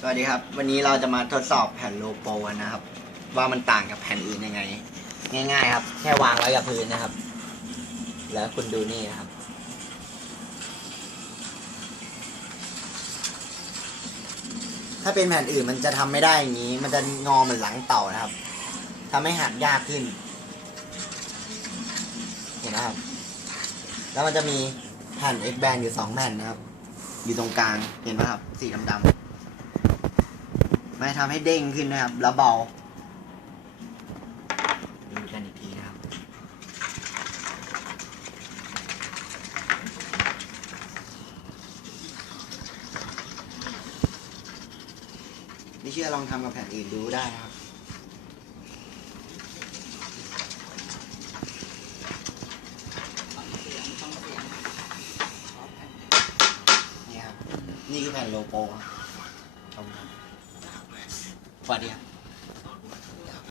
สวัสดีครับ วันนี้เราจะมาทดสอบแผ่นโลโปนะครับ ว่ามันต่างกับแผ่นอื่นยังไง ง่าย ๆ ครับ แค่วางไว้กับพื้นนะครับ แล้วคุณดูนี่นครับ ถ้าเป็นแผ่นอื่นมันจะทำไม่ได้อย่างนี้ มันจะงอเหมือนหลังเต่านะครับทำให้หักยากขึ้น เห็นนะครับ แล้วมันจะมีแผ่น X band อยู่สองแผ่นนะครับ อยู่ตรงกลางเห็นไหมครับสีดำๆ ไม่ทำให้เด้งขึ้นนะครับ แล้วเบาดูกันอีกทีนะครับ ไม่เชื่อลองทำกับแผ่นอื่นดูได้นะครับนี่ครับนี่คือแผ่นโลโปครับ ขอ